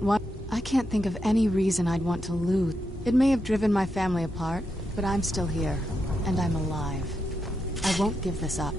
What? I can't think of any reason I'd want to lose. It may have driven my family apart, but I'm still here, and I'm alive. I won't give this up.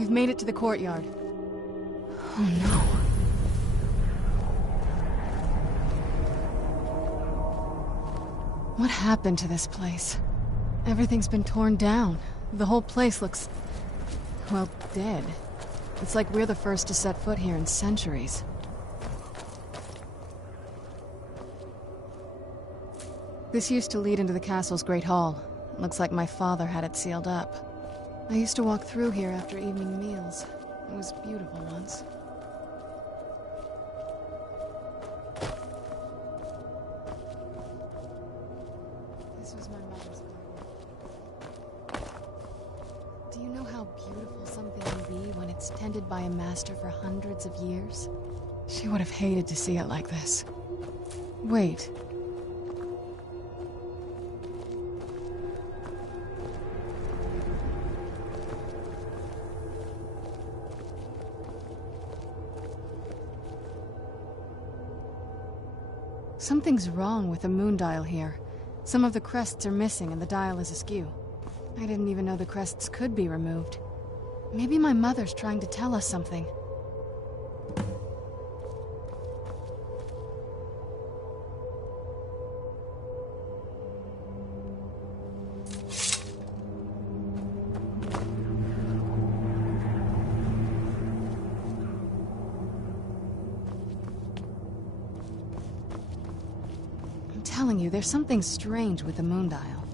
We've made it to the courtyard. Oh no. What happened to this place? Everything's been torn down. The whole place looks, well, dead. It's like we're the first to set foot here in centuries. This used to lead into the castle's great hall. Looks like my father had it sealed up. I used to walk through here after evening meals. It was beautiful once. This was my mother's garden. Do you know how beautiful something can be when it's tended by a master for hundreds of years? She would have hated to see it like this. Wait. Something's wrong with the moon dial here. Some of the crests are missing and the dial is askew. I didn't even know the crests could be removed. Maybe my mother's trying to tell us something. I'm telling you, there's something strange with the moon dial.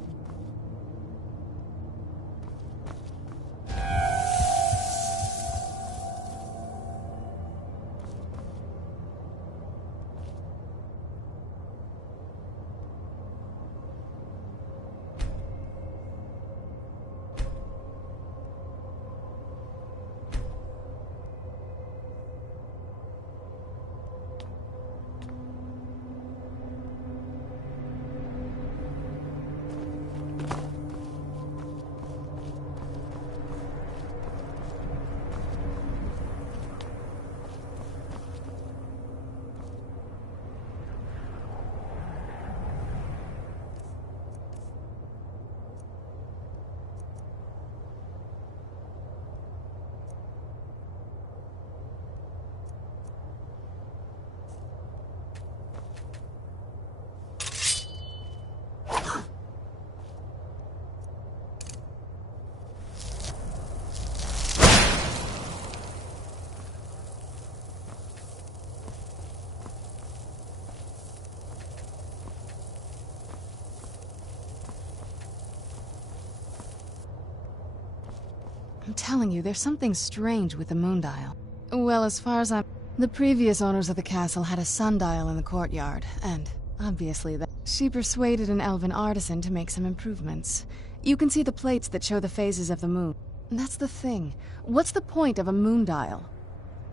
I'm telling you, there's something strange with the moon dial. Well, as far as the previous owners of the castle had a sundial in the courtyard, and obviously she persuaded an elven artisan to make some improvements. You can see the plates that show the phases of the moon. That's the thing. What's the point of a moon dial?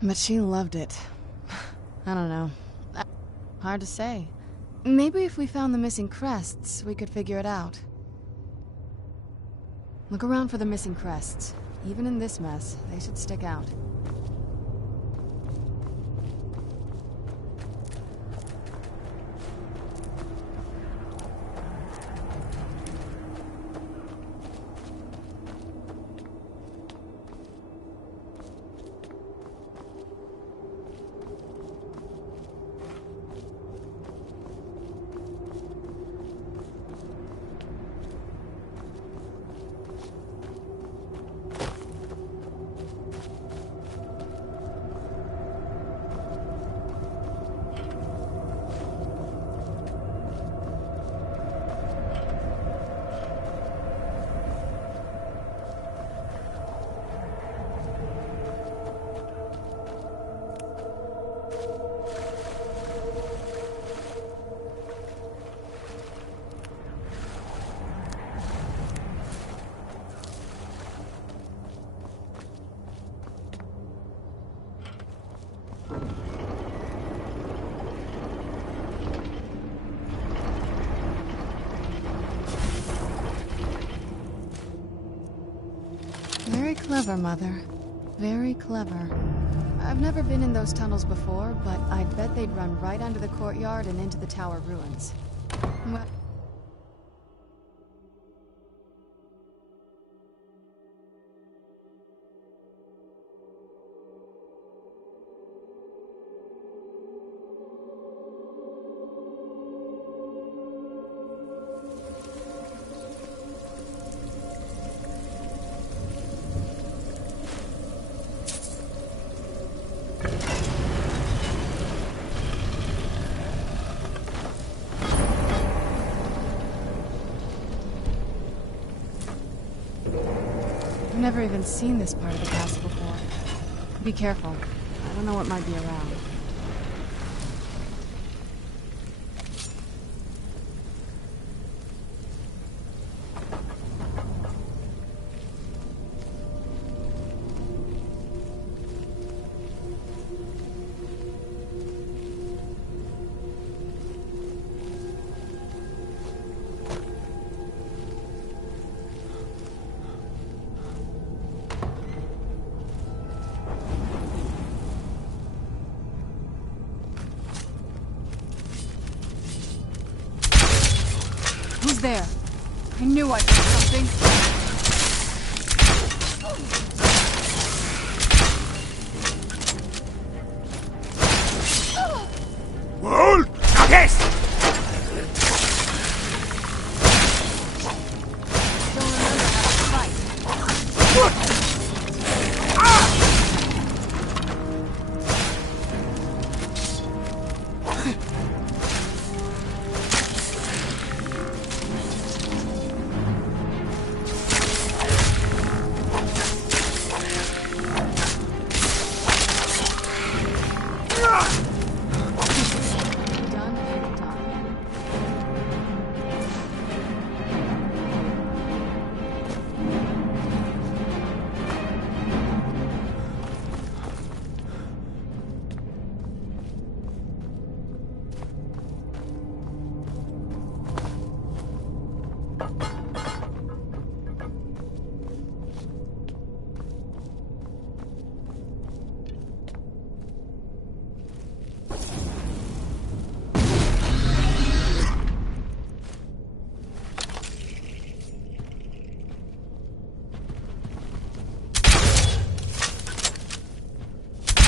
But she loved it. I don't know. Hard to say. Maybe if we found the missing crests, we could figure it out. Look around for the missing crests. Even in this mess, they should stick out. Very clever, Mother. Very clever. I've never been in those tunnels before, but I'd bet they'd run right under the courtyard and into the tower ruins. Well, I've never even seen this part of the castle before. Be careful. I don't know what might be around. Who's there? I knew I heard something. Hold! Yes! Don't remember how to fight.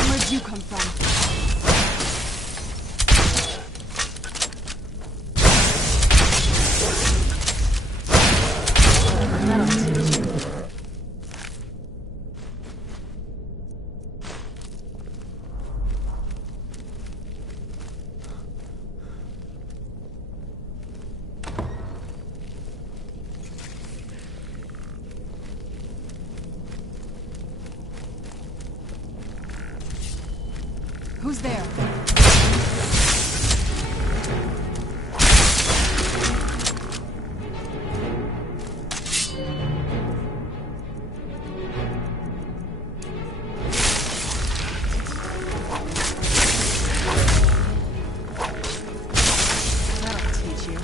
Where'd you come from? Who's there? That'll teach you.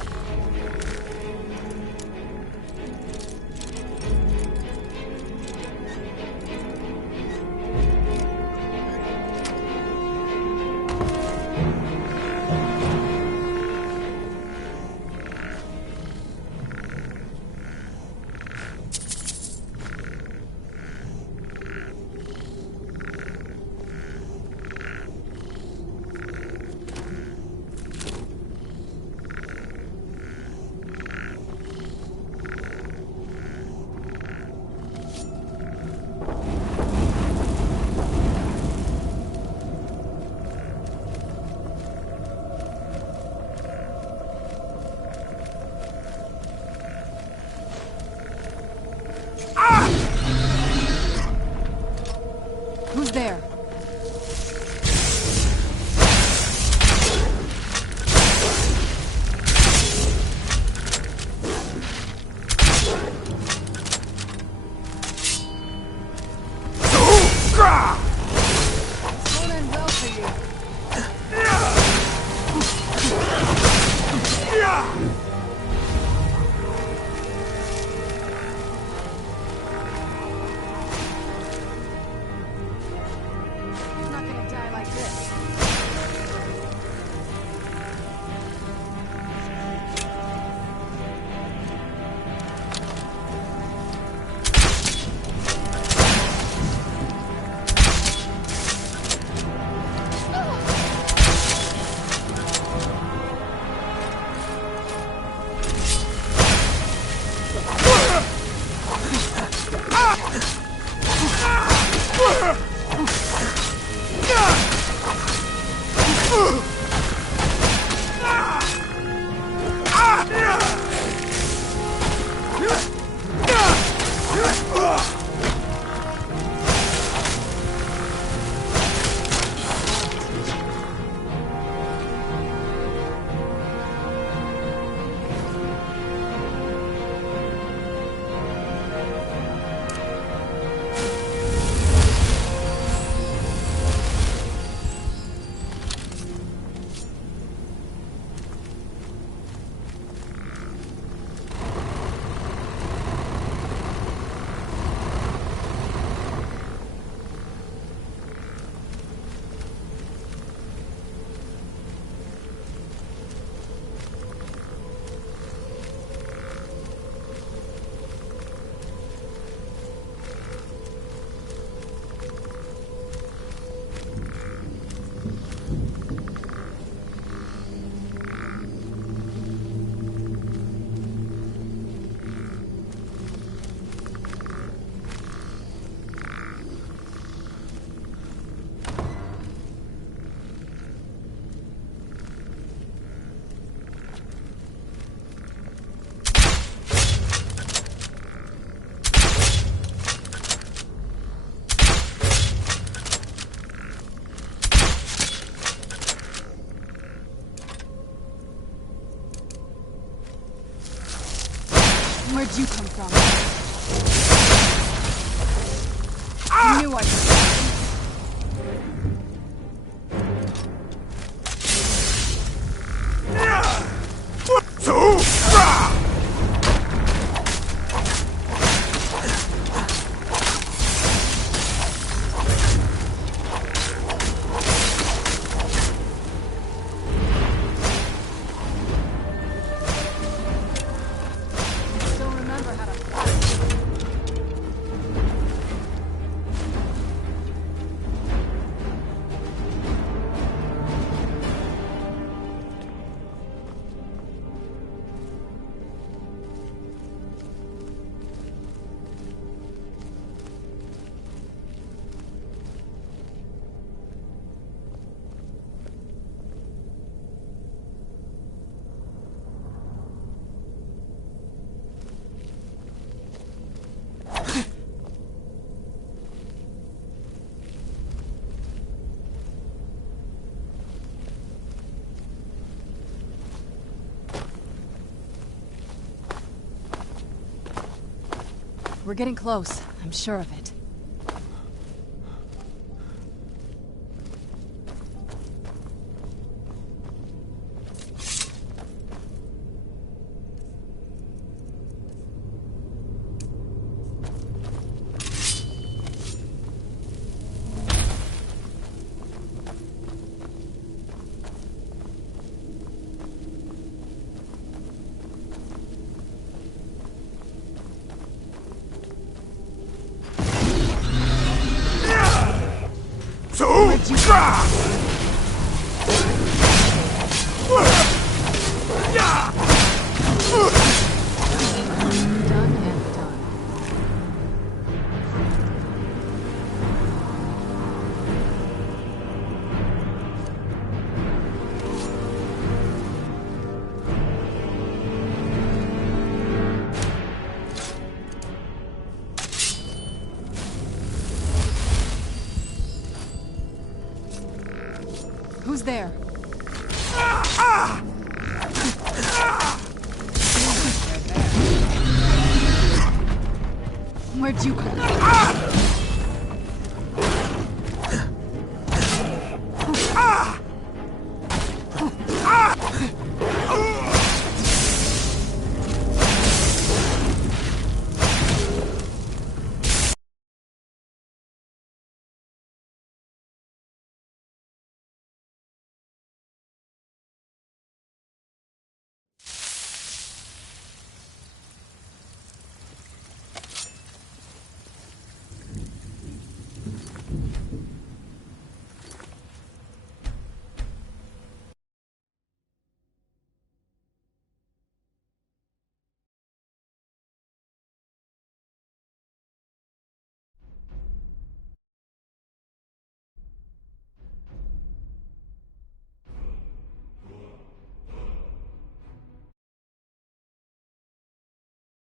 Where'd you come from? You knew I was. We're getting close. I'm sure of it. Who's there? Where'd you come from?